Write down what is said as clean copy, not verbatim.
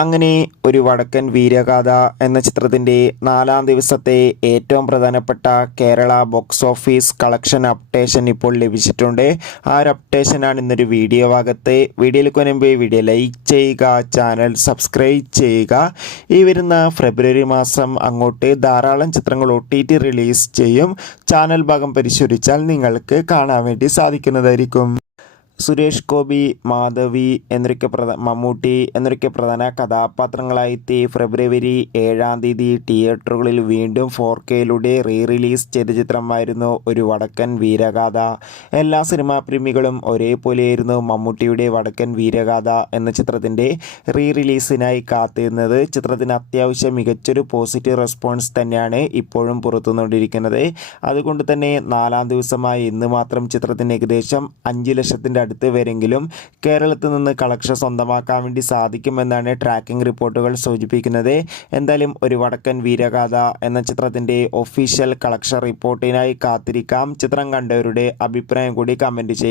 അങ്ങനെ ഒരു വടക്കൻ വീരഗാഥ എന്ന ചിത്രത്തിൻ്റെ 4-ാം ദിവസത്തെ ഏറ്റവും പ്രധാനപ്പെട്ട Kerala box office collection updation ഇപ്പോൾ ലഭിച്ചിട്ടുണ്ട്. ആ ഒരു അപ്ഡേഷനാണ് ഇന്നൊരു വീഡിയോ ഭാഗത്ത്. വീഡിയോയിലേക്ക് വരുമ്പോൾ വീഡിയോ ലൈക്ക് ചെയ്യുക, ചാനൽ സബ്സ്ക്രൈബ് ചെയ്യുക. ഈ വരുന്ന ഫെബ്രുവരി മാസം അങ്ങോട്ട് ധാരാളം ചിത്രങ്ങൾ OTT റിലീസ് ചെയ്യും. ചാനൽ ഭാഗം പരിശോധിച്ചാൽ നിങ്ങൾക്ക് കാണാൻ വേണ്ടി സാധിക്കുന്നതായിരിക്കും. സുരേഷ് ഗോപി, മാധവി മമ്മൂട്ടി എന്നൊക്കെ പ്രധാന കഥാപാത്രങ്ങളായെത്തി ഫെബ്രുവരി 7-ാം തീയതി തിയേറ്ററുകളിൽ വീണ്ടും 4Kയിലൂടെ റിലീസ് ചെയ്ത ചിത്രമായിരുന്നു ഒരു വടക്കൻ വീരഗാഥ. എല്ലാ സിനിമാ പ്രേമികളും ഒരേപോലെയായിരുന്നു മമ്മൂട്ടിയുടെ വടക്കൻ വീരഗാഥ എന്ന ചിത്രത്തിൻ്റെ റിലീസിനായി കാത്തിരുന്നത്. ചിത്രത്തിന് അത്യാവശ്യം മികച്ചൊരു പോസിറ്റീവ് റെസ്പോൺസ് തന്നെയാണ് ഇപ്പോഴും പുറത്തുകൊണ്ടിരിക്കുന്നത്. അതുകൊണ്ട് തന്നെ 4-ാം ദിവസമായി ഇന്ന് മാത്രം ചിത്രത്തിന് ഏകദേശം 5 ലക്ഷത്തിൻ്റെ അടുത്ത് വരെങ്കിലും കേരളത്തിൽ നിന്ന് കളക്ഷൻ സ്വന്തമാക്കാൻ വേണ്ടി സാധിക്കുമെന്നാണ് ട്രാക്കിംഗ് റിപ്പോർട്ടുകൾ സൂചിപ്പിക്കുന്നത്. എന്തായാലും ഒരു വടക്കൻ വീരഗാഥ എന്ന ചിത്രത്തിൻ്റെ ഒഫീഷ്യൽ കളക്ഷൻ റിപ്പോർട്ടിനായി കാത്തിരിക്കാം. ചിത്രം കണ്ടവരുടെ അഭിപ്രായം കൂടി കമൻറ്റ് ചെയ്യും.